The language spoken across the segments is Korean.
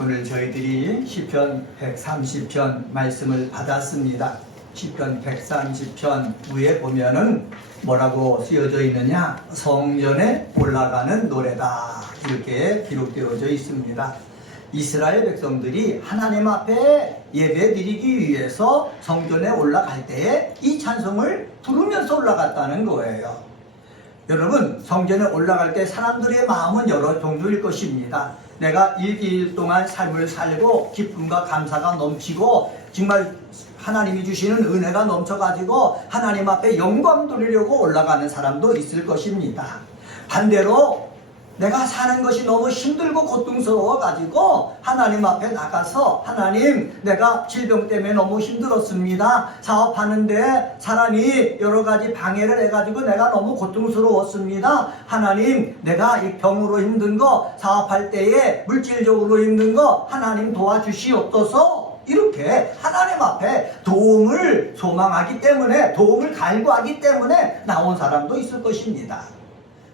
오늘 저희들이 시편 130편 말씀을 받았습니다. 시편 130편 위에 보면은 뭐라고 쓰여져 있느냐? 성전에 올라가는 노래다, 이렇게 기록되어져 있습니다. 이스라엘 백성들이 하나님 앞에 예배 드리기 위해서 성전에 올라갈 때에 이 찬송을 부르면서 올라갔다는 거예요. 여러분, 성전에 올라갈 때 사람들의 마음은 여러 종류일 것입니다. 내가 일주일 동안 삶을 살고 기쁨과 감사가 넘치고 정말 하나님이 주시는 은혜가 넘쳐가지고 하나님 앞에 영광 돌리려고 올라가는 사람도 있을 것입니다. 반대로 내가 사는 것이 너무 힘들고 고통스러워가지고 하나님 앞에 나가서, 하나님, 내가 질병 때문에 너무 힘들었습니다. 사업하는데 사람이 여러 가지 방해를 해가지고 내가 너무 고통스러웠습니다. 하나님, 내가 이 병으로 힘든 거, 사업할 때에 물질적으로 힘든 거 하나님 도와주시옵소서. 이렇게 하나님 앞에 도움을 소망하기 때문에, 도움을 갈구하기 때문에 나온 사람도 있을 것입니다.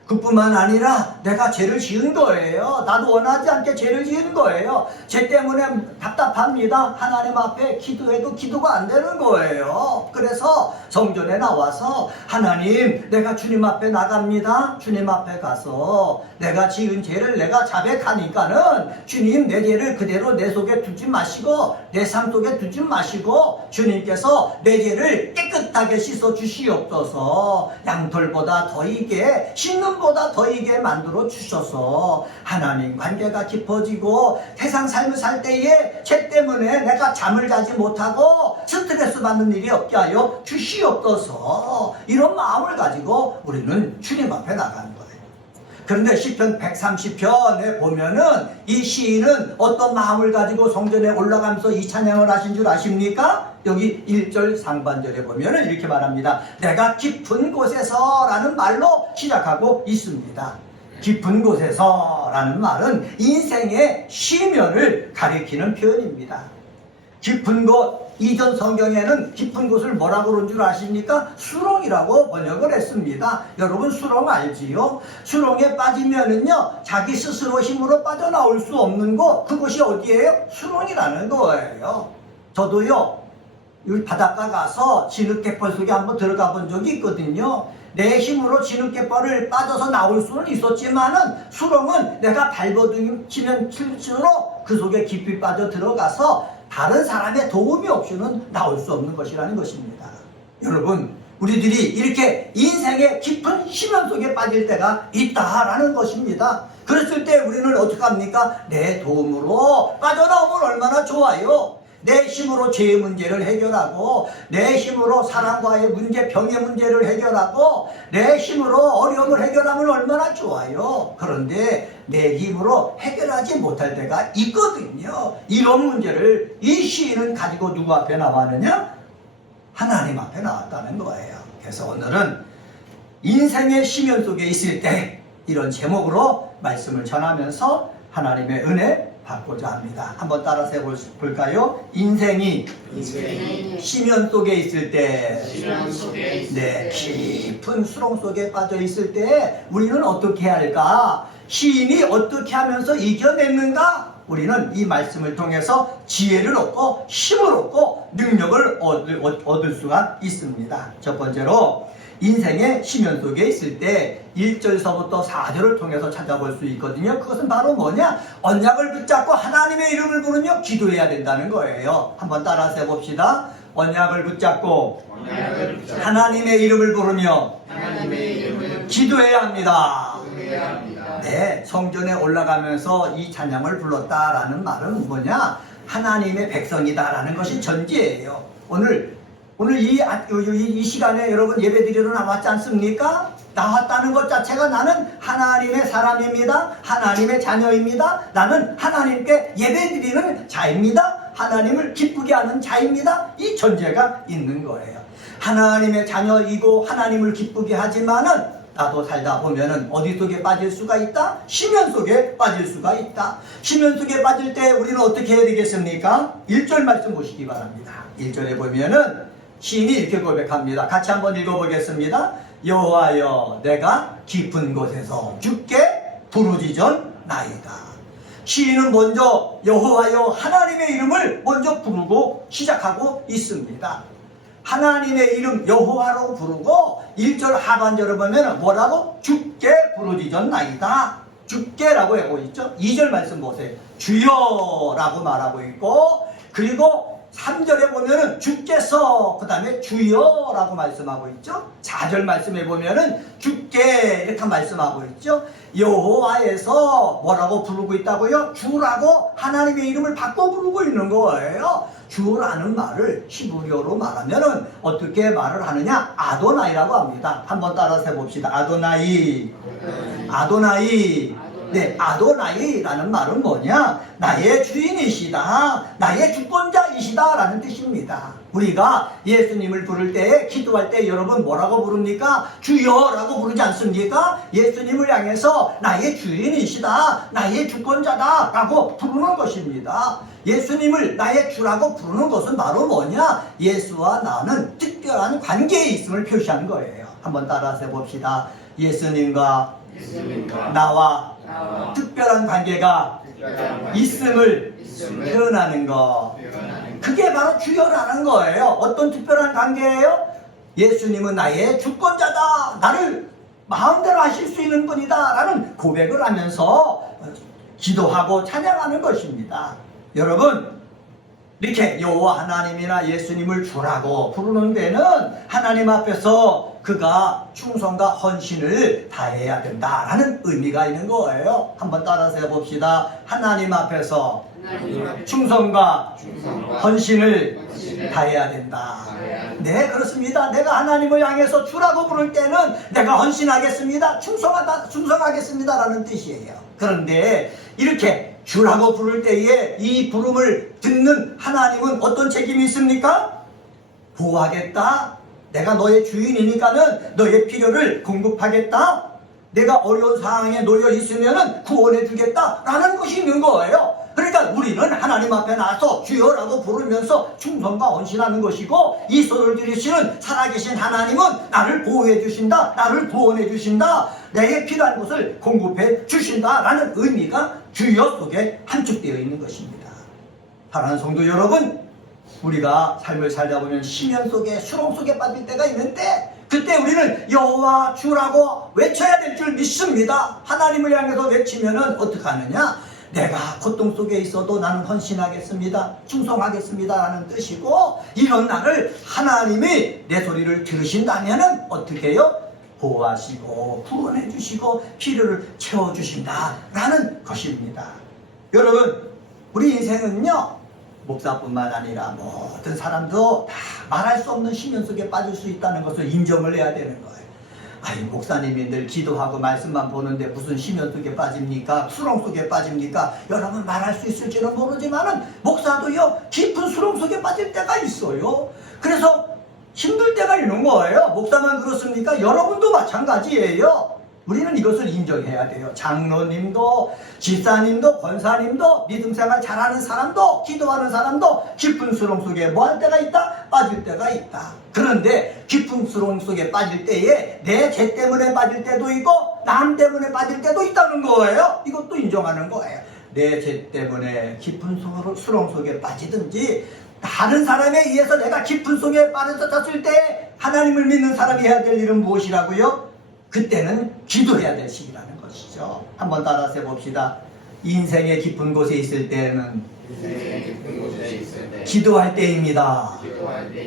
그뿐만 아니라 내가 죄를 지은 거예요. 나도 원하지 않게 죄를 지은 거예요. 죄 때문에 답답합니다. 하나님 앞에 기도해도 기도가 안 되는 거예요. 그래서 성전에 나와서, 하나님, 내가 주님 앞에 나갑니다. 주님 앞에 가서 내가 지은 죄를 내가 자백하니까는 주님, 내 죄를 그대로 내 속에 두지 마시고, 내 삶 속에 두지 마시고, 주님께서 내 죄를 깨끗하게 씻어 주시옵소서. 양털보다 더 이게, 신음보다 더 이게 만들어 주셔서 하나님 관계가 깊어지고, 세상 삶을 살 때에 죄 때문에 내가 잠을 자지 못하고 스트레스 받는 일이 없게 하여 주시옵소서. 이런 마음을 가지고 우리는 주님 앞에 나가는 거예요. 그런데 시편 130편에 보면은 이 시인은 어떤 마음을 가지고 성전에 올라가면서 이 찬양을 하신 줄 아십니까? 여기 1절 상반절에 보면은 이렇게 말합니다. 내가 깊은 곳에서 라는 말로 시작하고 있습니다. 깊은 곳에서 라는 말은 인생의 시면을 가리키는 표현입니다. 깊은 곳, 이전 성경에는 깊은 곳을 뭐라고 그런 줄 아십니까? 수렁이라고 번역을 했습니다. 여러분, 수렁 알지요? 수렁에 빠지면은요, 자기 스스로 힘으로 빠져나올 수 없는 곳, 그곳이 어디예요? 수렁이라는 거예요. 저도요, 여기 바닷가 가서 진흙갯벌 속에 한번 들어가 본 적이 있거든요. 내 힘으로 진흙갯벌을 빠져서 나올 수는 있었지만은 수렁은 내가 발버둥치면 칠수록 그 속에 깊이 빠져 들어가서 다른 사람의 도움이 없이는 나올 수 없는 것이라는 것입니다. 여러분, 우리들이 이렇게 인생의 깊은 심연 속에 빠질 때가 있다라는 것입니다. 그랬을 때 우리는 어떻게 합니까? 내 도움으로 빠져나오면 얼마나 좋아요. 내 힘으로 죄의 문제를 해결하고, 내 힘으로 사람과의 문제, 병의 문제를 해결하고, 내 힘으로 어려움을 해결하면 얼마나 좋아요. 그런데 내 힘으로 해결하지 못할 때가 있거든요. 이런 문제를 이 시인은 가지고 누구 앞에 나왔느냐? 하나님 앞에 나왔다는 거예요. 그래서 오늘은 인생의 시면 속에 있을 때 이런 제목으로 말씀을 전하면서 하나님의 은혜 받고자 합니다. 한번 따라서 해볼까요? 인생이 시면 속에 있을 때, 네, 깊은 수렁 속에 빠져 있을 때 우리는 어떻게 해야 할까? 시인이 어떻게 하면서 이겨냈는가? 우리는 이 말씀을 통해서 지혜를 얻고 힘을 얻고 능력을 얻을 수가 있습니다. 첫 번째로, 인생의 시면 속에 있을 때 1절서부터 4절을 통해서 찾아볼 수 있거든요. 그것은 바로 뭐냐? 언약을 붙잡고 하나님의 이름을 부르며 기도해야 된다는 거예요. 한번 따라서 해봅시다. 언약을 붙잡고 하나님의 이름을 부르며 기도해야 합니다. 네, 성전에 올라가면서 이 찬양을 불렀다라는 말은 뭐냐? 하나님의 백성이다라는 것이 전제예요. 오늘 이 시간에 여러분 예배드리러 나왔지 않습니까? 나왔다는 것 자체가 나는 하나님의 사람입니다. 하나님의 자녀입니다. 나는 하나님께 예배드리는 자입니다. 하나님을 기쁘게 하는 자입니다. 이 전제가 있는 거예요. 하나님의 자녀이고 하나님을 기쁘게 하지만은 나도 살다 보면은 어디 속에 빠질 수가 있다? 시면 속에 빠질 수가 있다. 시면 속에 빠질 때 우리는 어떻게 해야 되겠습니까? 1절 말씀 보시기 바랍니다. 1절에 보면은 시인이 이렇게 고백합니다. 같이 한번 읽어보겠습니다. 여호와여, 내가 깊은 곳에서 주께 부르짖었나이다. 시인은 먼저 여호와여 하나님의 이름을 먼저 부르고 시작하고 있습니다. 하나님의 이름 여호와로 부르고 1절 하반절을 보면 뭐라고? 주께 부르짖었나이다. 주께라고 하고 있죠. 2절 말씀 보세요. 주여라고 말하고 있고, 그리고 3절에 보면은 주께서, 그 다음에 주여라고 말씀하고 있죠. 4절 말씀에 보면은 주께 이렇게 말씀하고 있죠. 여호와에서 뭐라고 부르고 있다고요? 주라고 하나님의 이름을 바꿔 부르고 있는 거예요. 주라는 말을 히브리어로 말하면은 어떻게 말을 하느냐? 아도나이라고 합니다. 한번 따라서 해봅시다. 아도나이. 아도나이. 네, 아도나이라는 말은 뭐냐? 나의 주인이시다, 나의 주권자이시다 라는 뜻입니다. 우리가 예수님을 부를 때, 기도할 때 여러분 뭐라고 부릅니까? 주여라고 부르지 않습니까? 예수님을 향해서 나의 주인이시다, 나의 주권자다 라고 부르는 것입니다. 예수님을 나의 주라고 부르는 것은 바로 뭐냐? 예수와 나는 특별한 관계에 있음을 표시한 거예요. 한번 따라서 해봅시다. 예수님과 나와 특별한 관계가 있음을 표현하는 것, 그게 바로 주여라는 거예요. 어떤 특별한 관계예요? 예수님은 나의 주권자다, 나를 마음대로 하실 수 있는 분이다 라는 고백을 하면서 기도하고 찬양하는 것입니다. 여러분, 이렇게 여호와 하나님이나 예수님을 주라고 부르는 데는 하나님 앞에서 그가 충성과 헌신을 다해야 된다라는 의미가 있는 거예요. 한번 따라서 해봅시다. 하나님 앞에서 충성과 헌신을 다해야 된다. 네, 그렇습니다. 내가 하나님을 향해서 주라고 부를 때는 내가 헌신하겠습니다, 충성하겠습니다 라는 뜻이에요. 그런데 이렇게 주라고 부를 때에 이 부름을 듣는 하나님은 어떤 책임이 있습니까? 보호하겠다, 내가 너의 주인이니까는 너의 필요를 공급하겠다, 내가 어려운 상황에 놓여 있으면 구원해 주겠다 라는 것이 있는 거예요. 그러니까 우리는 하나님 앞에 나서 주여라고 부르면서 충성과 헌신하는 것이고, 이 소리를 들으시는 살아계신 하나님은 나를 보호해 주신다, 나를 구원해 주신다, 내게 필요한 것을 공급해 주신다 라는 의미가 주여 속에 함축되어 있는 것입니다. 사랑하는 성도 여러분, 우리가 삶을 살다 보면 시련 속에, 수렁 속에 빠질 때가 있는데, 그때 우리는 여호와 주라고 외쳐야 될 줄 믿습니다. 하나님을 향해서 외치면은 어떻게 하느냐? 내가 고통 속에 있어도 나는 헌신하겠습니다, 충성하겠습니다 라는 뜻이고, 이런 나를 하나님이 내 소리를 들으신다면은 어떻게 해요? 보호하시고 구원해 주시고 필요를 채워주신다 라는 것입니다. 여러분, 우리 인생은요, 목사뿐만 아니라 모든 사람도 다 말할 수 없는 시련 속에 빠질 수 있다는 것을 인정을 해야 되는 거예요. 아니, 목사님이 늘 기도하고 말씀만 보는데 무슨 시련 속에 빠집니까? 수렁 속에 빠집니까? 여러분 말할 수 있을지는 모르지만은 목사도요, 깊은 수렁 속에 빠질 때가 있어요. 그래서 힘들 때가 있는 거예요. 목사만 그렇습니까? 여러분도 마찬가지예요. 우리는 이것을 인정해야 돼요. 장로님도, 집사님도, 권사님도, 믿음생활 잘하는 사람도, 기도하는 사람도 깊은 수렁 속에 뭐 할 때가 있다? 빠질 때가 있다. 그런데 깊은 수렁 속에 빠질 때에 내 죄 때문에 빠질 때도 있고 남 때문에 빠질 때도 있다는 거예요. 이것도 인정하는 거예요. 내 죄 때문에 깊은 수렁 속에 빠지든지, 다른 사람에 의해서 내가 깊은 속에 빠졌을 때 하나님을 믿는 사람이 해야 될 일은 무엇이라고요? 그때는 기도해야 될 시기라는 것이죠. 한번 따라서 해봅시다. 인생의 깊은 곳에 있을 때는 기도할 때입니다.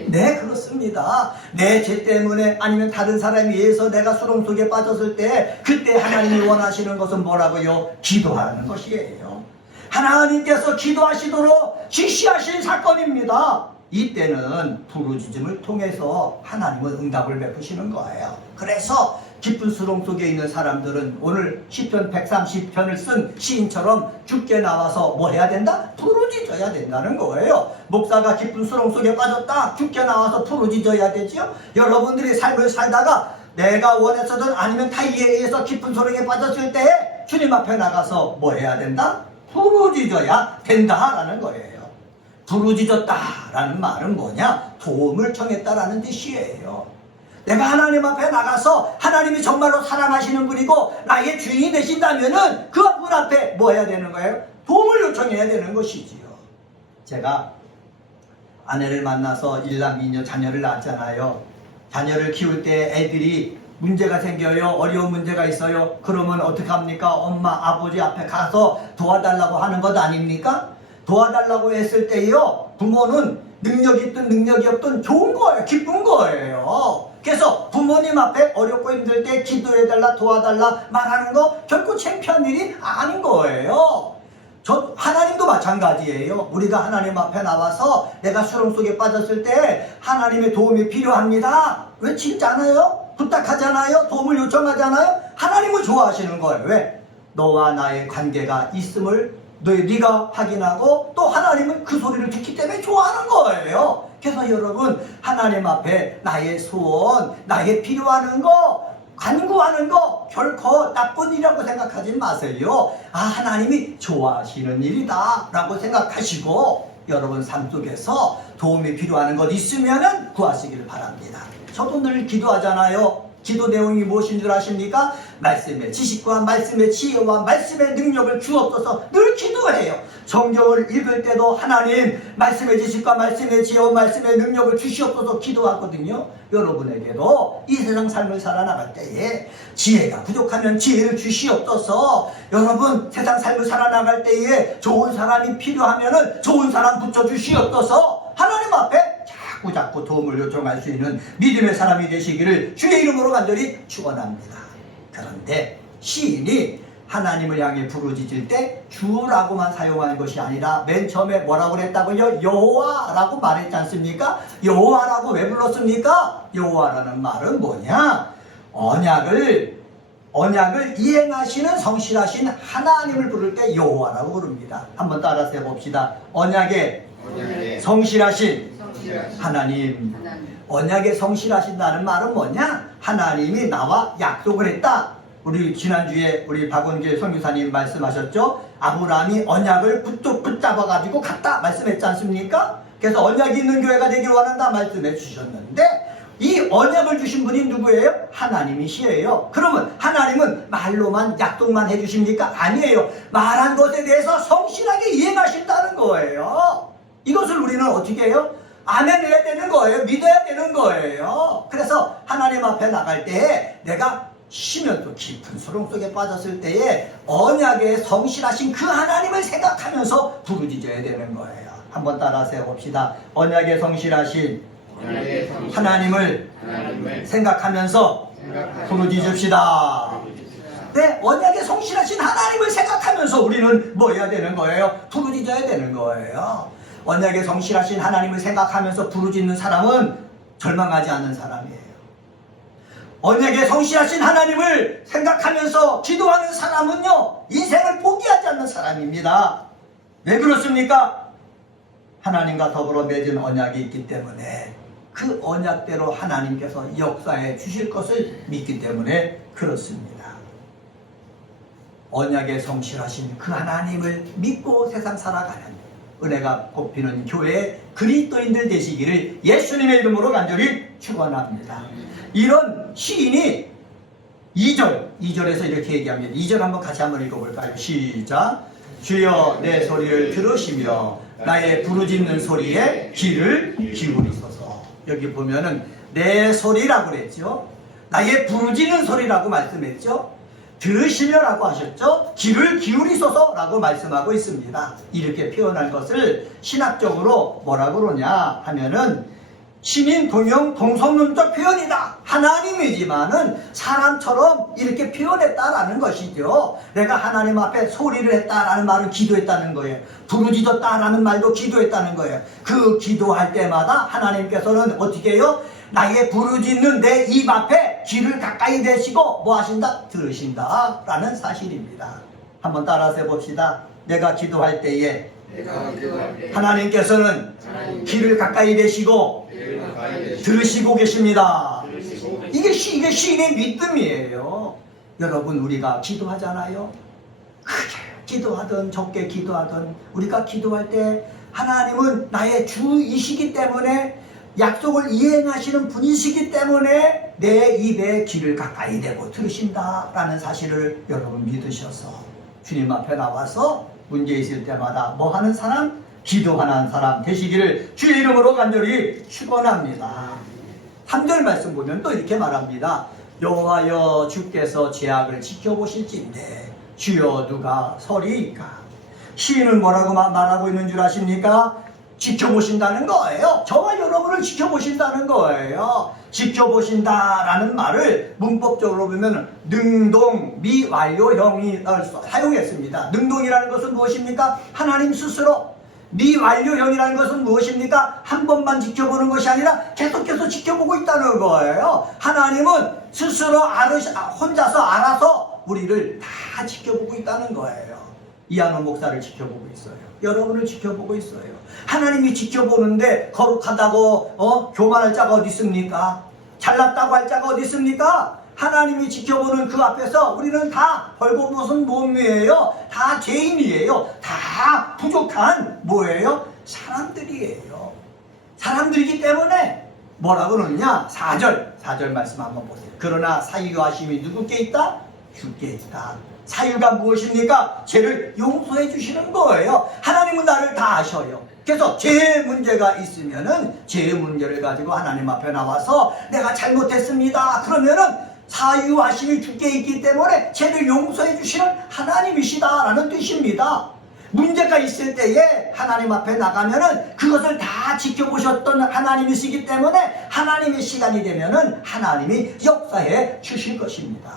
네, 그렇습니다. 내 죄 때문에 아니면 다른 사람에 의해서 내가 수렁 속에 빠졌을 때, 그때 하나님이 원하시는 것은 뭐라고요? 기도하는 것이에요. 하나님께서 기도하시도록 지시하신 사건입니다. 이때는 부르짖음을 통해서 하나님은 응답을 베푸시는 거예요. 그래서 깊은 수렁 속에 있는 사람들은 오늘 시편 130편을 쓴 시인처럼 주께 나와서 뭐 해야 된다? 부르짖어야 된다는 거예요. 목사가 깊은 수렁 속에 빠졌다, 주께 나와서 부르짖어야 되지요. 여러분들이 삶을 살다가 내가 원해서든 아니면 타이에 의해서 깊은 수렁에 빠졌을 때 주님 앞에 나가서 뭐 해야 된다? 부르짖어야 된다라는 거예요. 부르짖었다라는 말은 뭐냐? 도움을 청했다라는 뜻이에요. 내가 하나님 앞에 나가서 하나님이 정말로 사랑하시는 분이고 나의 주인이 되신다면은 그 분 앞에 뭐 해야 되는 거예요? 요청해야 되는 것이지요. 제가 아내를 만나서 일남 이녀 자녀를 낳았잖아요. 자녀를 키울 때 애들이 문제가 생겨요. 어려운 문제가 있어요. 그러면 어떻게 합니까? 엄마, 아버지 앞에 가서 도와달라고 하는 것 아닙니까? 도와달라고 했을 때요, 부모는 능력이 있든 능력이 없든 좋은 거예요. 기쁜 거예요. 그래서 부모님 앞에 어렵고 힘들 때 기도해달라, 도와달라 말하는 거 결코 창피한 일이 아닌 거예요. 하나님도 마찬가지예요. 우리가 하나님 앞에 나와서 내가 수렁 속에 빠졌을 때 하나님의 도움이 필요합니다. 외치잖아요. 부탁하잖아요. 도움을 요청하잖아요. 하나님을 좋아하시는 거예요. 왜? 너와 나의 관계가 있음을 네가 확인하고 또 하나님은 그 소리를 듣기 때문에 좋아하는 거예요. 그래서 여러분, 하나님 앞에 나의 소원, 나의 필요하는 거, 간구하는 거 결코 나쁜 일이라고 생각하지 마세요. 아, 하나님이 좋아하시는 일이다 라고 생각하시고 여러분 삶 속에서 도움이 필요한 것 있으면 구하시길 바랍니다. 저도 늘 기도하잖아요. 기도 내용이 무엇인 줄 아십니까? 말씀의 지식과 말씀의 지혜와 말씀의 능력을 주옵소서 늘 기도해요. 성경을 읽을 때도 하나님 말씀의 지식과 말씀의 지혜와 말씀의 능력을 주시옵소서 기도하거든요. 여러분에게도 이 세상 삶을 살아나갈 때에 지혜가 부족하면 지혜를 주시옵소서. 여러분 세상 삶을 살아나갈 때에 좋은 사람이 필요하면 좋은 사람 붙여주시옵소서. 하나님 앞에 자꾸 도움을 요청할 수 있는 믿음의 사람이 되시기를 주의 이름으로 간절히 축원합니다. 그런데 시인이 하나님을 향해 부르짖을 때 주라고만 사용하는 것이 아니라 맨 처음에 뭐라고 그랬다고요? 여호와라고 말했지 않습니까? 여호와라고 왜 불렀습니까? 여호와라는 말은 뭐냐? 언약을 이행하시는 성실하신 하나님을 부를 때 여호와라고 부릅니다. 한번 따라서 해봅시다. 언약에 성실하신 하나님. 언약에 성실하신다는 말은 뭐냐? 하나님이 나와 약속을 했다. 우리 지난주에 우리 박원길 선교사님 말씀하셨죠? 아브라함이 언약을 붙잡아가지고 갔다 말씀했지 않습니까? 그래서 언약이 있는 교회가 되길 원한다 말씀해 주셨는데 이 언약을 주신 분이 누구예요? 하나님이시에요. 그러면 하나님은 말로만 약속만 해주십니까? 아니에요. 말한 것에 대해서 성실하게 이행하신다는 거예요. 이것을 우리는 어떻게 해요? 아멘해야 되는 거예요. 믿어야 되는 거예요. 그래서 하나님 앞에 나갈 때에 내가 심연도 깊은 수렁 속에 빠졌을 때에 언약에 성실하신 그 하나님을 생각하면서 부르짖어야 되는 거예요. 한번 따라서 해봅시다. 언약에 성실하신 하나님을 생각하면서 부르짖읍시다. 네, 언약에 성실하신 하나님을 생각하면서 우리는 뭐 해야 되는 거예요? 부르짖어야 되는 거예요. 언약에 성실하신 하나님을 생각하면서 부르짖는 사람은 절망하지 않는 사람이에요. 언약에 성실하신 하나님을 생각하면서 기도하는 사람은요, 인생을 포기하지 않는 사람입니다. 왜 그렇습니까? 하나님과 더불어 맺은 언약이 있기 때문에 그 언약대로 하나님께서 역사해 주실 것을 믿기 때문에 그렇습니다. 언약에 성실하신 그 하나님을 믿고 세상 살아가는 은혜가 꼽히는 교회의 그리스도인들 되시기를 예수님의 이름으로 간절히 축원합니다. 이런 시인이 2절에서 이렇게 얘기합니다. 2절 한번 같이 한번 읽어볼까요? 시작. 주여 내 소리를 들으시며 나의 부르짖는 소리에 귀를 기울이소서. 여기 보면은 내 소리라고 그랬죠. 나의 부르짖는 소리라고 말씀했죠. 들으시며라고 하셨죠. 귀를 기울이소서라고 말씀하고 있습니다. 이렇게 표현한 것을 신학적으로 뭐라고 그러냐 하면은 신인 동형 동성론적 표현이다. 하나님이지만은 사람처럼 이렇게 표현했다라는 것이죠. 내가 하나님 앞에 소리를 했다라는 말은 기도했다는 거예요. 부르짖었다라는 말도 기도했다는 거예요. 그 기도할 때마다 하나님께서는 어떻게 해요? 나의 부르짖는 내 입 앞에 귀를 가까이 대시고 뭐 하신다? 들으신다 라는 사실입니다. 한번 따라서 해봅시다. 내가 기도할 때에 하나님께서는 귀를 가까이 대시고 들으시고 계십니다. 이게 시인의 믿음이에요. 여러분, 우리가 기도하잖아요. 크게 기도하든 적게 기도하든 우리가 기도할 때 하나님은 나의 주이시기 때문에 약속을 이행하시는 분이시기 때문에 내 입에 귀를 가까이 대고 들으신다라는 사실을 여러분 믿으셔서 주님 앞에 나와서 문제 있을 때마다 뭐 하는 사람? 기도하는 사람 되시기를 주의 이름으로 간절히 축원합니다. 3절 말씀 보면 또 이렇게 말합니다. 여호와여 주께서 죄악을 지켜보실진데 주여 누가 서리이까. 시인은 뭐라고 말하고 있는 줄 아십니까? 지켜보신다는 거예요. 저와 여러분을 지켜보신다는 거예요. 지켜보신다라는 말을 문법적으로 보면 능동 미완료형이 사용했습니다. 능동이라는 것은 무엇입니까? 하나님 스스로. 미완료형이라는 것은 무엇입니까? 한 번만 지켜보는 것이 아니라 계속해서 지켜보고 있다는 거예요. 하나님은 스스로 혼자서 알아서 우리를 다 지켜보고 있다는 거예요. 이한호 목사를 지켜보고 있어요. 여러분을 지켜보고 있어요. 하나님이 지켜보는데 거룩하다고 교만할 자가 어디 있습니까? 잘났다고 할 자가 어디 있습니까? 하나님이 지켜보는 그 앞에서 우리는 다 벌거벗은 몸이에요. 다 죄인이에요. 다 부족한 뭐예요? 사람들이에요. 사람들이기 때문에 뭐라고 그러느냐? 4절 말씀 한번 보세요. 그러나 사유하심이 누구께 있다? 주께 있다. 사유가 무엇입니까? 죄를 용서해 주시는 거예요. 하나님은 나를 다 아셔요. 그래서 죄의 문제가 있으면은 죄의 문제를 가지고 하나님 앞에 나와서 내가 잘못했습니다. 그러면은 사유하심이 주께 있기 때문에 죄를 용서해 주시는 하나님이시다라는 뜻입니다. 문제가 있을 때에 하나님 앞에 나가면은 그것을 다 지켜보셨던 하나님이시기 때문에 하나님의 시간이 되면은 하나님이 역사해 주실 것입니다.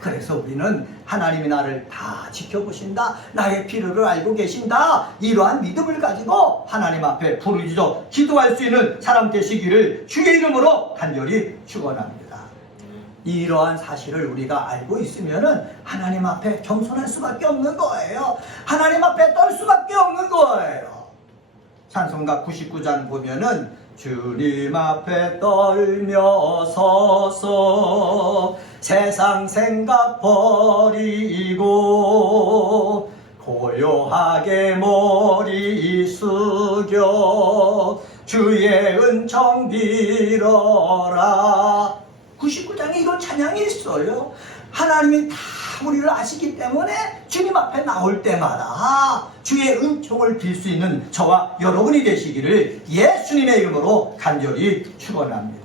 그래서 우리는 하나님이 나를 다 지켜보신다. 나의 필요를 알고 계신다. 이러한 믿음을 가지고 하나님 앞에 부르짖어 기도할 수 있는 사람 되시기를 주의 이름으로 간절히 축원합니다. 이러한 사실을 우리가 알고 있으면은 하나님 앞에 겸손할 수밖에 없는 거예요. 하나님 앞에 떨 수밖에 없는 거예요. 찬송가 99장 보면은 주님 앞에 떨며 서서 세상 생각 버리고 고요하게 머리 숙여 주의 은총 빌어라. 99장에 이런 찬양이 있어요. 하나님이 다 우리를 아시기 때문에 주님 앞에 나올 때마다 주의 은총을 빌 수 있는 저와 여러분이 되시기를 예수님의 이름으로 간절히 축원합니다.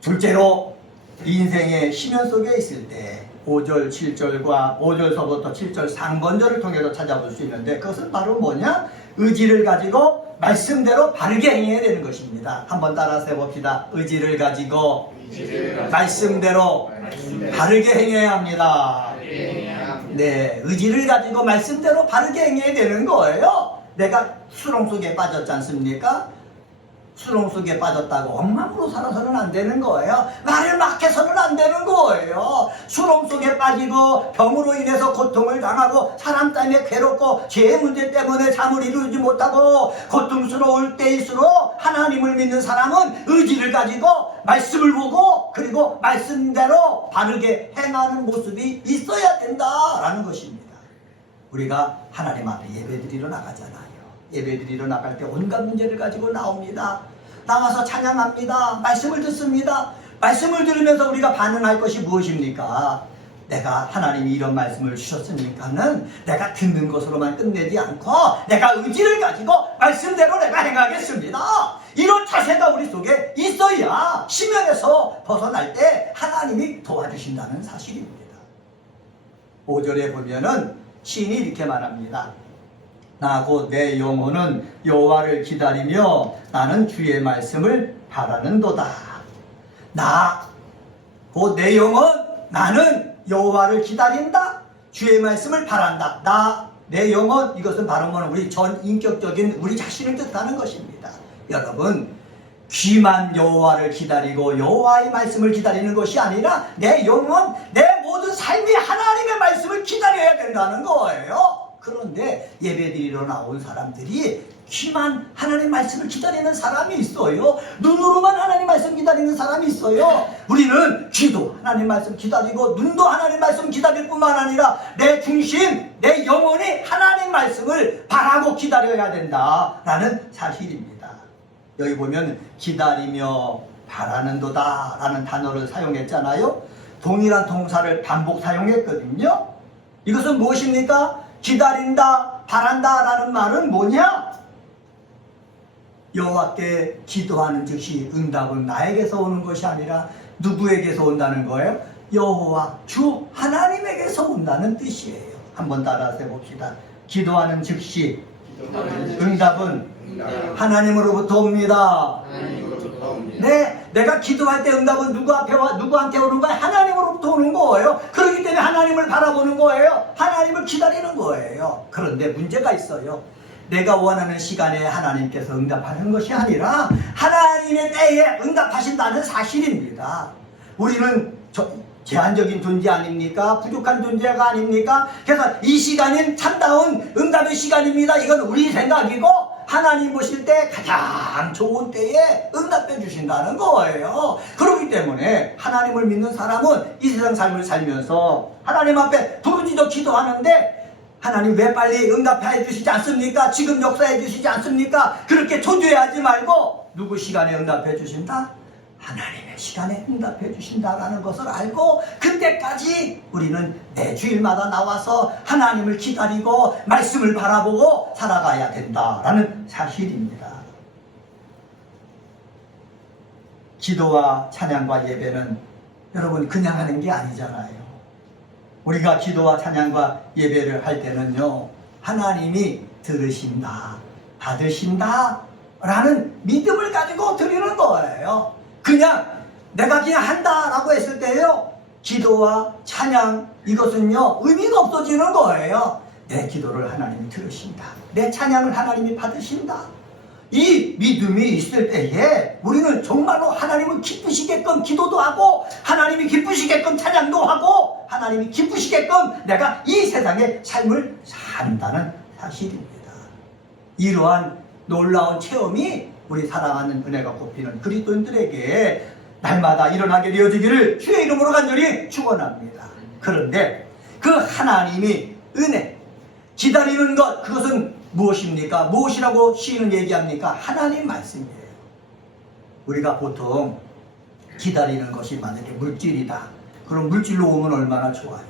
둘째로 인생의 시련 속에 있을 때 5절 7절과 5절서부터 7절 상번절을 통해서 찾아볼 수 있는데 그것은 바로 뭐냐? 의지를 가지고 말씀대로 바르게 행해야 되는 것입니다. 한번 따라서 해봅시다. 의지를 가지고 말씀대로 바르게 행해야 합니다. 네, 의지를 가지고 말씀대로 바르게 행해야 되는 거예요. 내가 수렁 속에 빠졌지 않습니까? 수렁 속에 빠졌다고 엉망으로 살아서는 안 되는 거예요. 말을 막 해서는 안 되는 거예요. 수렁 속에 빠지고 병으로 인해서 고통을 당하고 사람 때문에 괴롭고 죄의 문제 때문에 잠을 이루지 못하고 고통스러울 때일수록 하나님을 믿는 사람은 의지를 가지고 말씀을 보고 그리고 말씀대로 바르게 행하는 모습이 있어야 된다라는 것입니다. 우리가 하나님 앞에 예배드리러 나가잖아요. 예배드리러 나갈 때 온갖 문제를 가지고 나옵니다. 나와서 찬양합니다. 말씀을 듣습니다. 말씀을 들으면서 우리가 반응할 것이 무엇입니까? 내가 하나님이 이런 말씀을 주셨으니까는 내가 듣는 것으로만 끝내지 않고 내가 의지를 가지고 말씀대로 내가 행하겠습니다. 이런 자세가 우리 속에 있어야 심연에서 벗어날 때 하나님이 도와주신다는 사실입니다. 5절에 보면은 시인이 이렇게 말합니다. 나 곧 내 영혼은 여호와를 기다리며 나는 주의 말씀을 바라는도다. 나 곧 내 영혼 나는 여호와를 기다린다. 주의 말씀을 바란다. 내 영혼 이것은 바로 우리 전 인격적인 우리 자신을 뜻하는 것입니다. 여러분 귀만 여호와를 기다리고 여호와의 말씀을 기다리는 것이 아니라 내 영혼 내 모든 삶이 하나님의 말씀을 기다려야 된다는 거예요. 그런데 예배드리러 나온 사람들이 귀만 하나님 말씀을 기다리는 사람이 있어요. 눈으로만 하나님 말씀 기다리는 사람이 있어요. 우리는 귀도 하나님 말씀 기다리고 눈도 하나님 말씀 기다릴 뿐만 아니라 내 중심, 내 영혼이 하나님 말씀을 바라고 기다려야 된다라는 사실입니다. 여기 보면 기다리며 바라는도다 라는 단어를 사용했잖아요. 동일한 동사를 반복 사용했거든요. 이것은 무엇입니까? 기다린다, 바란다 라는 말은 뭐냐? 여호와께 기도하는 즉시 응답은 나에게서 오는 것이 아니라 누구에게서 온다는 거예요? 여호와 주 하나님에게서 온다는 뜻이에요. 한번 따라서 해봅시다. 기도하는 즉시 응답은 하나님으로부터 옵니다. 네, 내가 기도할 때 응답은 누구한테 오는 거예요? 하나님으로부터 오는 거예요. 그렇기 때문에 하나님을 바라보는 거예요. 하나님을 기다리는 거예요. 그런데 문제가 있어요. 내가 원하는 시간에 하나님께서 응답하는 것이 아니라 하나님의 때에 응답하신다는 사실입니다. 우리는 제한적인 존재 아닙니까? 부족한 존재가 아닙니까? 그래서 이 시간은 참다운 응답의 시간입니다. 이건 우리 생각이고 하나님 보실 때 가장 좋은 때에 응답해 주신다는 거예요. 그렇기 때문에 하나님을 믿는 사람은 이 세상 삶을 살면서 하나님 앞에 부르짖어 기도하는데 하나님 왜 빨리 응답해 주시지 않습니까? 지금 역사해 주시지 않습니까? 그렇게 초조해하지 말고 누구 시간에 응답해 주신다? 하나님의 시간에 응답해 주신다라는 것을 알고 그때까지 우리는 매 주일마다 나와서 하나님을 기다리고 말씀을 바라보고 살아가야 된다라는 사실입니다. 기도와 찬양과 예배는 여러분 그냥 하는 게 아니잖아요. 우리가 기도와 찬양과 예배를 할 때는요, 하나님이 들으신다, 받으신다 라는 믿음을 가지고 드리는 거예요. 그냥 내가 그냥 한다라고 했을 때요, 기도와 찬양 이것은요 의미가 없어지는 거예요. 내 기도를 하나님이 들으신다, 내 찬양을 하나님이 받으신다, 이 믿음이 있을 때에 우리는 정말로 하나님을 기쁘시게끔 기도도 하고 하나님이 기쁘시게끔 찬양도 하고 하나님이 기쁘시게끔 내가 이 세상의 삶을 산다는 사실입니다. 이러한 놀라운 체험이 우리 사랑하는 은혜가 꼽히는 그리스도인들에게 날마다 일어나게 되어지기를 주의 이름으로 간절히 축원합니다. 그런데 그 하나님이 은혜, 기다리는 것, 그것은 무엇입니까? 무엇이라고 시인은 얘기합니까? 하나님 말씀이에요. 우리가 보통 기다리는 것이 만약에 물질이다, 그럼 물질로 오면 얼마나 좋아요.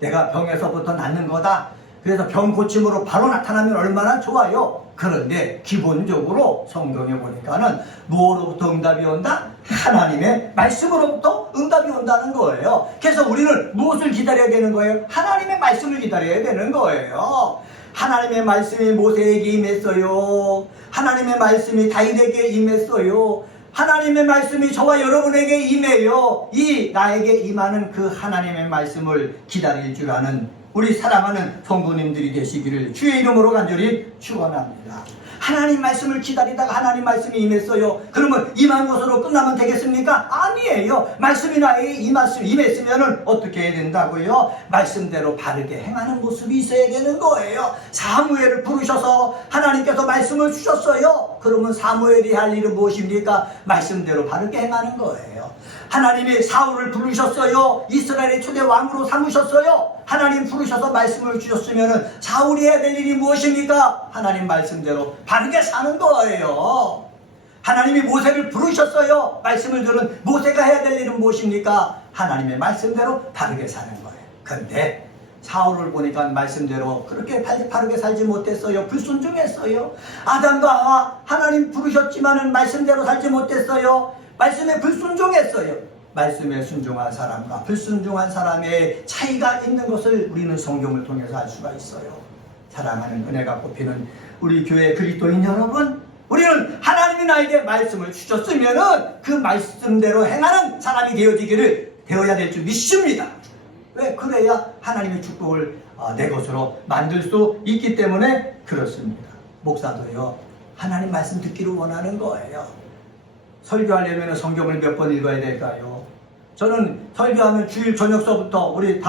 내가 병에서부터 낫는 거다, 그래서 병 고침으로 바로 나타나면 얼마나 좋아요. 그런데 기본적으로 성경에 보니까는 무엇으로부터 응답이 온다? 하나님의 말씀으로부터 응답이 온다는 거예요. 그래서 우리는 무엇을 기다려야 되는 거예요? 하나님의 말씀을 기다려야 되는 거예요. 하나님의 말씀이 모세에게 임했어요. 하나님의 말씀이 다윗에게 임했어요. 하나님의 말씀이 저와 여러분에게 임해요. 이 나에게 임하는 그 하나님의 말씀을 기다릴 줄 아는 우리 사랑하는 성도님들이 되시기를 주의 이름으로 간절히 축원합니다. 하나님 말씀을 기다리다가 하나님 말씀이 임했어요. 그러면 임한 것으로 끝나면 되겠습니까? 아니에요. 말씀이 나에게 임했으면 어떻게 해야 된다고요? 말씀대로 바르게 행하는 모습이 있어야 되는 거예요. 사무엘을 부르셔서 하나님께서 말씀을 주셨어요. 그러면 사무엘이 할 일은 무엇입니까? 말씀대로 바르게 행하는 거예요. 하나님이 사울을 부르셨어요. 이스라엘의 초대 왕으로 삼으셨어요. 하나님 부르셔서 말씀을 주셨으면 사울이 해야 될 일이 무엇입니까? 하나님 말씀대로 바르게 사는 거예요. 하나님이 모세를 부르셨어요. 말씀을 들은 모세가 해야 될 일은 무엇입니까? 하나님의 말씀대로 바르게 사는 거예요. 그런데 사울을 보니까 말씀대로 그렇게 바르게 살지 못했어요. 불순종했어요. 아담과 하와 하나님 부르셨지만은 말씀대로 살지 못했어요. 말씀에 불순종했어요. 말씀에 순종한 사람과 불순종한 사람의 차이가 있는 것을 우리는 성경을 통해서 알 수가 있어요. 사랑하는 은혜가 꼽히는 우리 교회 그리스도인 여러분, 우리는 하나님이 나에게 말씀을 주셨으면은 그 말씀대로 행하는 사람이 되어야 될 줄 믿습니다. 왜? 그래야 하나님의 축복을 내 것으로 만들 수 있기 때문에 그렇습니다. 목사도요, 하나님 말씀 듣기를 원하는 거예요. 설교하려면 성경을 몇 번 읽어야 될까요? 저는 설교하면 주일 저녁서부터 우리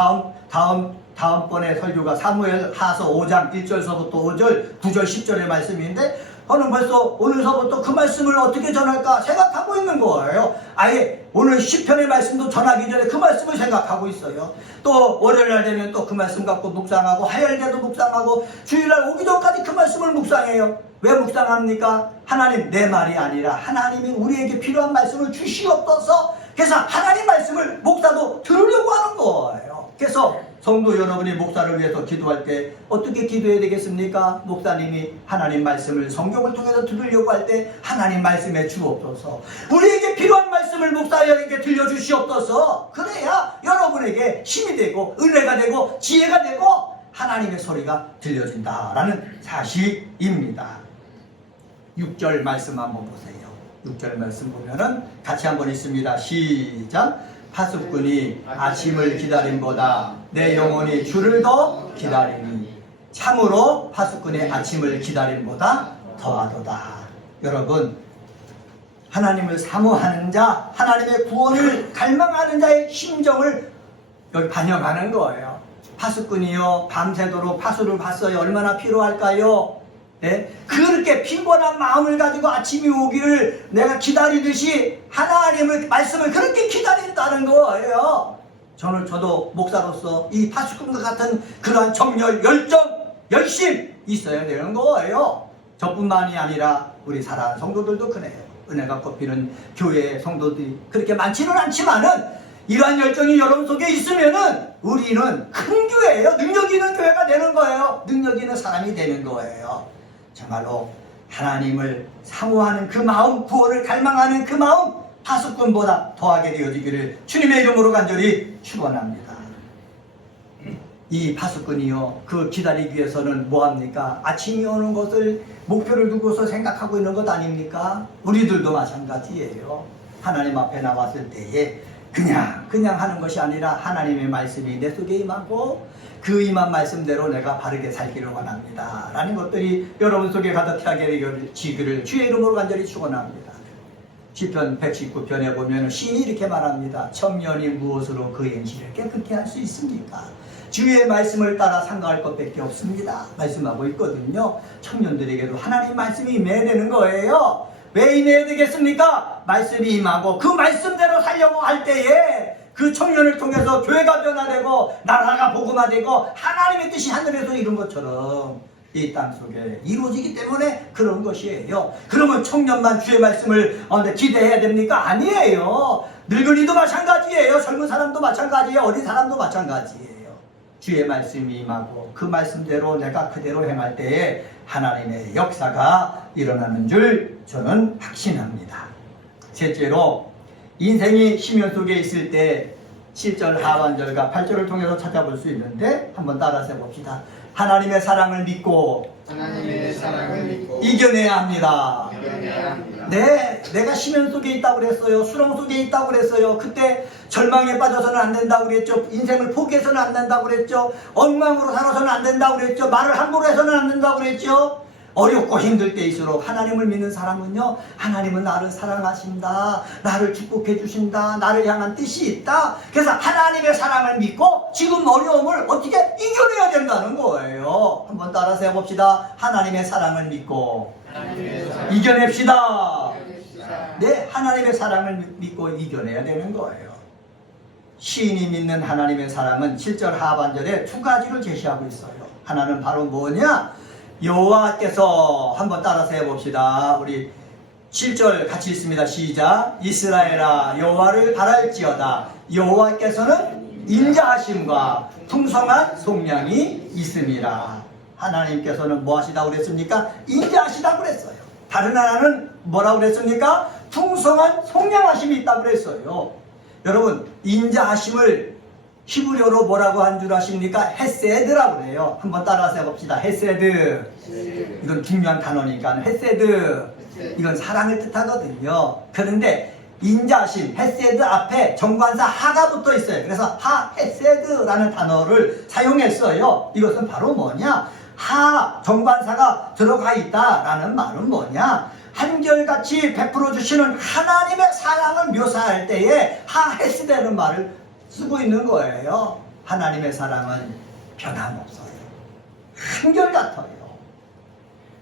다음번에 설교가 사무엘 하서 5장 1절서부터 5절, 9절, 10절의 말씀인데 저는 벌써 오늘서부터 그 말씀을 어떻게 전할까 생각하고 있는 거예요. 아예 오늘 시편의 말씀도 전하기 전에 그 말씀을 생각하고 있어요. 또 월요일날 되면 또 그 말씀 갖고 묵상하고 화요일에도 묵상하고 주일날 오기 전까지 그 말씀을 묵상해요. 왜 묵상합니까? 하나님 내 말이 아니라 하나님이 우리에게 필요한 말씀을 주시옵소서. 그래서 하나님 말씀을 목사도 들으려고 하는 거예요. 그래서 성도 여러분이 목사를 위해서 기도할 때 어떻게 기도해야 되겠습니까? 목사님이 하나님 말씀을 성경을 통해서 들으려고 할 때 하나님 말씀에 주옵소서. 우리에게 필요한 말씀을 목사에게 들려주시옵소서. 그래야 여러분에게 힘이 되고 은혜가 되고 지혜가 되고 하나님의 소리가 들려진다라는 사실입니다. 6절 말씀 한번 보세요. 6절 말씀 보면은 같이 한번 읽습니다. 시작. 파수꾼이 아침을 기다림보다 내 영혼이 주를 더 기다리니 참으로 파수꾼의 아침을 기다림보다 더하도다. 여러분, 하나님을 사모하는 자, 하나님의 구원을 갈망하는 자의 심정을 여기 반영하는 거예요. 파수꾼이요, 밤새도록 파수를 봤어요. 얼마나 필요할까요? 네? 그렇게 피곤한 마음을 가지고 아침이 오기를 내가 기다리듯이 하나님의 말씀을 그렇게 기다린다는 거예요. 저도 목사로서 이 파수꾼과 같은 그러한 정열, 열정, 열심 있어야 되는 거예요. 저뿐만이 아니라 우리 사랑하는 성도들도 그래요. 은혜가 꼽히는 교회 성도들이 그렇게 많지는 않지만은 이러한 열정이 여러분 속에 있으면은 우리는 큰 교회예요. 능력 있는 교회가 되는 거예요. 능력 있는 사람이 되는 거예요. 정말로 하나님을 사모하는 그 마음, 구원을 갈망하는 그 마음, 파수꾼보다 더하게 되어지기를 주님의 이름으로 간절히 축원합니다. 이 파수꾼이요, 그 기다리기 위해서는 뭐합니까? 아침이 오는 것을 목표를 두고서 생각하고 있는 것 아닙니까? 우리들도 마찬가지예요. 하나님 앞에 나왔을 때에 그냥 하는 것이 아니라 하나님의 말씀이 내 속에 임하고 그 임한 말씀대로 내가 바르게 살기를 원합니다 라는 것들이 여러분 속에 가득하게 되기를 주의 이름으로 간절히 축원합니다. 시편 119편에 보면 시인이 이렇게 말합니다. 청년이 무엇으로 그 행실을 깨끗게 할 수 있습니까? 주의 말씀을 따라 상가할 것밖에 없습니다 말씀하고 있거든요. 청년들에게도 하나님 말씀이 임해야 되는 거예요. 왜 임해야 되겠습니까? 말씀이 임하고 그 말씀대로 살려고 할 때에 그 청년을 통해서 교회가 변화되고 나라가 복음화되고 하나님의 뜻이 하늘에서 이룬 것처럼 이 땅속에 이루어지기 때문에 그런 것이에요. 그러면 청년만 주의 말씀을 기대해야 됩니까? 아니에요. 늙은이도 마찬가지예요. 젊은 사람도 마찬가지예요. 어린 사람도 마찬가지예요. 주의 말씀이 임하고 그 말씀대로 내가 그대로 행할 때에 하나님의 역사가 일어나는 줄 저는 확신합니다. 셋째로, 인생이 심연 속에 있을 때 7절 하반절과 8절을 통해서 찾아볼 수 있는데 한번 따라서 해봅시다. 하나님의 사랑을 믿고 이겨내야 합니다. 네, 내가 심연 속에 있다고 그랬어요. 수렁 속에 있다고 그랬어요. 그때 절망에 빠져서는 안 된다고 그랬죠. 인생을 포기해서는 안 된다고 그랬죠. 엉망으로 살아서는 안 된다고 그랬죠. 말을 함부로 해서는 안 된다고 그랬죠. 어렵고 힘들 때일수록 하나님을 믿는 사람은요, 하나님은 나를 사랑하신다, 나를 축복해 주신다, 나를 향한 뜻이 있다. 그래서 하나님의 사랑을 믿고 지금 어려움을 어떻게 이겨내야 된다는 거예요. 한번 따라서 해봅시다. 하나님의 사랑을 믿고 이겨냅시다. 네, 하나님의 사랑을 믿고 이겨내야 되는 거예요. 시인이 믿는 하나님의 사랑은 7절 하반절에 두 가지를 제시하고 있어요. 하나는 바로 뭐냐? 여호와께서, 한번 따라서 해봅시다. 우리 7절 같이 읽습니다. 시작. 이스라엘아 여호와를 바랄지어다. 여호와께서는 인자하심과 풍성한 속량이 있음이라. 하나님께서는 뭐 하시다고 그랬습니까? 인자하시다고 그랬어요. 다른 하나는 뭐라고 그랬습니까? 풍성한 속량하심이 있다고 그랬어요. 여러분, 인자하심을 히브리어로 뭐라고 한 줄 아십니까? 헤세드라고 그래요. 한번 따라서 해봅시다. 헤세드. 이건 중요한 단어니까 헤세드. 이건 사랑을 뜻하거든요. 그런데 인자심, 헤세드 앞에 정관사 하가 붙어 있어요. 그래서 하 헤세드라는 단어를 사용했어요. 이것은 바로 뭐냐? 하 정관사가 들어가 있다라는 말은 뭐냐? 한결같이 베풀어 주시는 하나님의 사랑을 묘사할 때에 하 헤세드라는 말을 쓰고 있는 거예요. 하나님의 사랑은 변함없어요. 한결같아요.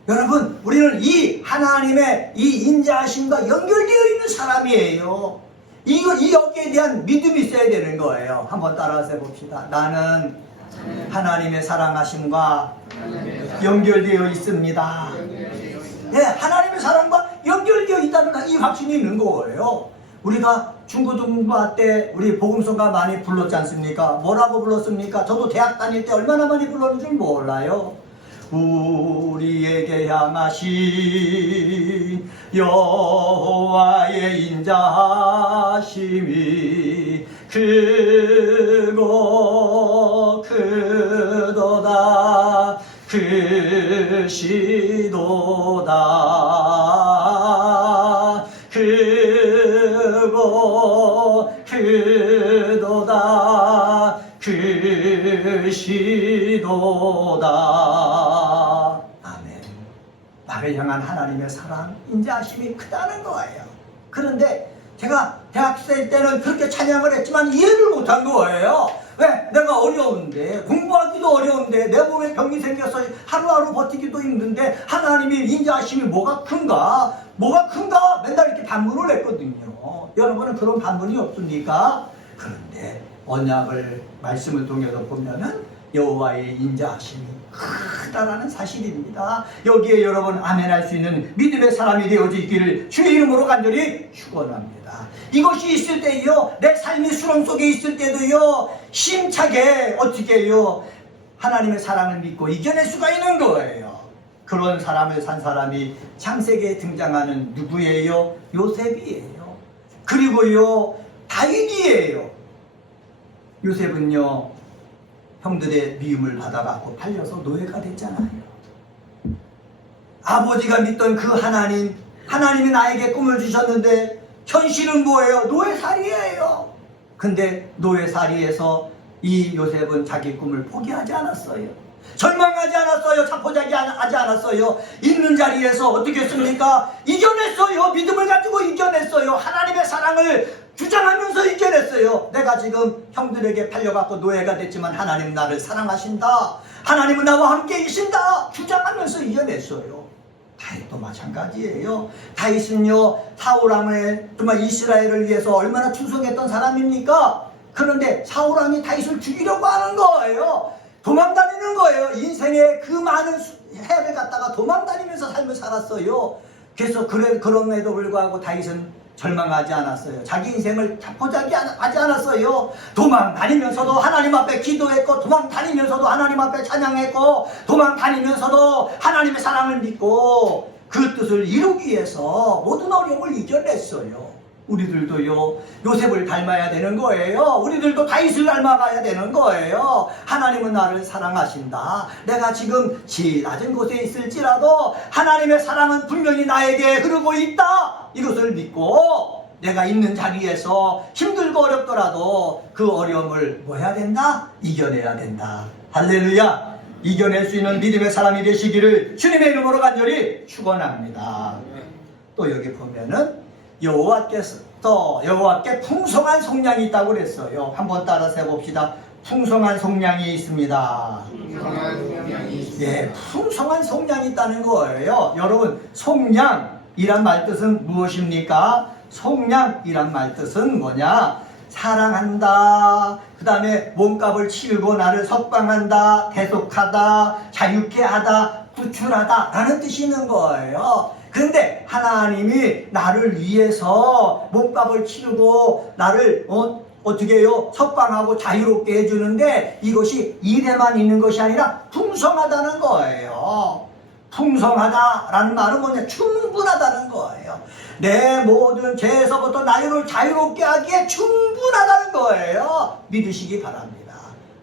여러분, 우리는 이 하나님의 이 인자하심과 연결되어 있는 사람이에요. 이 여기에 대한 믿음이 있어야 되는 거예요. 한번 따라서 해봅시다. 나는 하나님의 사랑하심과 연결되어 있습니다. 네, 하나님의 사랑과 연결되어 있다는 이 확신이 있는 거예요. 우리가 중고등부 때 우리 복음성가 많이 불렀지 않습니까? 뭐라고 불렀습니까? 저도 대학 다닐 때 얼마나 많이 불렀는지 몰라요. 우리에게 향하신 여호와의 인자하심이 크고 크도다 크시도다 크고 크도다 크시도다. 아멘. 나를 향한 하나님의 사랑, 인자하심이 크다는 거예요. 그런데 제가 대학생 때는 그렇게 찬양을 했지만 이해를 못한 거예요. 왜? 내가 어려운데, 공부하기도 어려운데, 내 몸에 병이 생겨서 하루하루 버티기도 힘든데 하나님의 인자하심이 뭐가 큰가? 뭐가 큰가? 맨날 이렇게 반문을 했거든요. 여러분은 그런 반문이 없습니까? 그런데 언약을 말씀을 통해서 보면은 여호와의 인자하심이 크다라는 사실입니다. 여기에 여러분 아멘할 수 있는 믿음의 사람이 되어지기를 주의 이름으로 간절히 축원합니다. 이것이 있을 때요, 내 삶이 수렁 속에 있을 때도요, 힘차게 어떻게 해요, 하나님의 사랑을 믿고 이겨낼 수가 있는 거예요. 그런 사람을 산 사람이 창세기에 등장하는 누구예요? 요셉이에요. 그리고요, 다윗이에요. 요셉은요, 형들의 미움을 받아갖고 팔려서 노예가 됐잖아요. 아버지가 믿던 그 하나님, 하나님이 나에게 꿈을 주셨는데 현실은 뭐예요? 노예살이에요. 근데 노예살이에서 이 요셉은 자기 꿈을 포기하지 않았어요. 절망하지 않았어요. 자포자기 하지 않았어요. 있는 자리에서 어떻게 했습니까? 이겨냈어요. 믿음을 가지고 이겨냈어요. 하나님의 사랑을 주장하면서 이겨냈어요. 내가 지금 형들에게 팔려갖고 노예가 됐지만 하나님 나를 사랑하신다. 하나님은 나와 함께 계신다. 주장하면서 이겨냈어요. 다윗도 마찬가지예요. 다윗은요, 사울왕의 정말 이스라엘을 위해서 얼마나 충성했던 사람입니까? 그런데 사울왕이 다윗을 죽이려고 하는 거예요. 도망다니는 거예요. 인생의 그 많은 해를 갖다가 도망다니면서 삶을 살았어요. 그래서 그럼에도 불구하고 다윗은 절망하지 않았어요. 자기 인생을 자포자기 하지 않았어요. 도망다니면서도 하나님 앞에 기도했고, 도망다니면서도 하나님 앞에 찬양했고, 도망다니면서도 하나님의 사랑을 믿고 그 뜻을 이루기 위해서 모든 어려움을 이겨냈어요. 우리들도요, 요셉을 닮아야 되는 거예요. 우리들도 다윗을 닮아가야 되는 거예요. 하나님은 나를 사랑하신다. 내가 지금 낮은 곳에 있을지라도 하나님의 사랑은 분명히 나에게 흐르고 있다. 이것을 믿고 내가 있는 자리에서 힘들고 어렵더라도 그 어려움을 뭐 해야 된다? 이겨내야 된다. 할렐루야. 이겨낼 수 있는 믿음의 사람이 되시기를 주님의 이름으로 간절히 축원합니다. 또 여기 보면은 여호와께 풍성한 속량이 있다고 그랬어요. 한번 따라서 해봅시다. 풍성한 속량이 있습니다. 예, 풍성한 속량이 있다는 거예요. 여러분, 속량이란 말뜻은 무엇입니까? 속량이란 말뜻은 뭐냐? 사랑한다, 그 다음에 몸값을 치르고 나를 석방한다, 대속하다, 자유케 하다, 구출하다 라는 뜻이 있는 거예요. 그런데 하나님이 나를 위해서 몸값을 치르고 나를 어떻게 해요? 석방하고 자유롭게 해주는데 이것이 일에만 있는 것이 아니라 풍성하다는 거예요. 풍성하다라는 말은 뭐냐? 충분하다는 거예요. 내 모든 죄에서부터 나를 자유롭게 하기에 충분하다는 거예요. 믿으시기 바랍니다.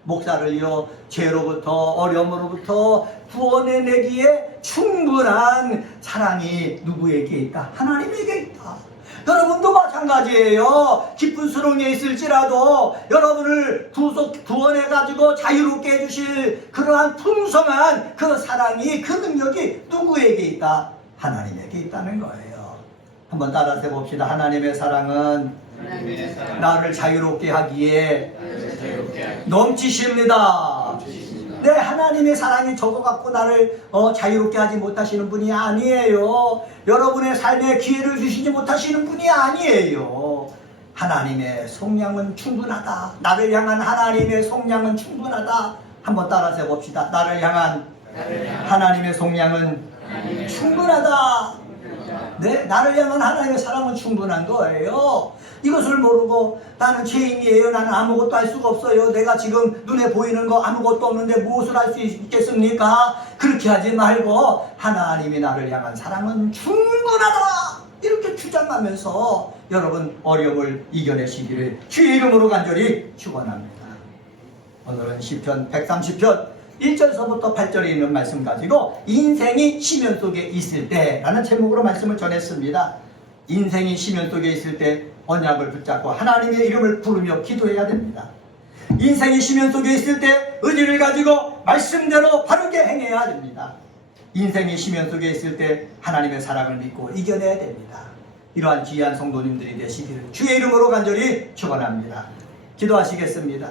목사를요, 죄로부터 어려움으로부터 구원해내기에 충분한 사랑이 누구에게 있다? 하나님에게 있다. 여러분도 마찬가지예요. 깊은 수렁에 있을지라도 여러분을 구원해가지고 자유롭게 해주실 그러한 풍성한 그 사랑이, 그 능력이 누구에게 있다? 하나님에게 있다는 거예요. 한번 따라서 해봅시다. 하나님의 사랑은 나를 자유롭게 하기에 넘치십니다. 네, 하나님의 사랑이 적어갖고 나를 자유롭게 하지 못하시는 분이 아니에요. 여러분의 삶에 기회를 주시지 못하시는 분이 아니에요. 하나님의 속량은 충분하다. 나를 향한 하나님의 속량은 충분하다. 한번 따라서 해봅시다. 나를 향한 하나님의 속량은 충분하다. 네, 나를 향한 하나님의 사랑은 충분한 거예요. 이것을 모르고 나는 죄인이에요. 나는 아무것도 할 수가 없어요. 내가 지금 눈에 보이는 거 아무것도 없는데 무엇을 할 수 있겠습니까? 그렇게 하지 말고 하나님이 나를 향한 사랑은 충분하다. 이렇게 주장하면서 여러분 어려움을 이겨내시기를 주의 이름으로 간절히 축원합니다. 오늘은 시편 130편 1절서부터 8절에 있는 말씀 가지고 인생이 시면 속에 있을 때 라는 제목으로 말씀을 전했습니다. 인생이 시면 속에 있을 때 언약을 붙잡고 하나님의 이름을 부르며 기도해야 됩니다. 인생이 시면 속에 있을 때 의지를 가지고 말씀대로 바르게 행해야 됩니다. 인생이 시면 속에 있을 때 하나님의 사랑을 믿고 이겨내야 됩니다. 이러한 귀한 성도님들이 되시기를 주의 이름으로 간절히 축원합니다. 기도하시겠습니다.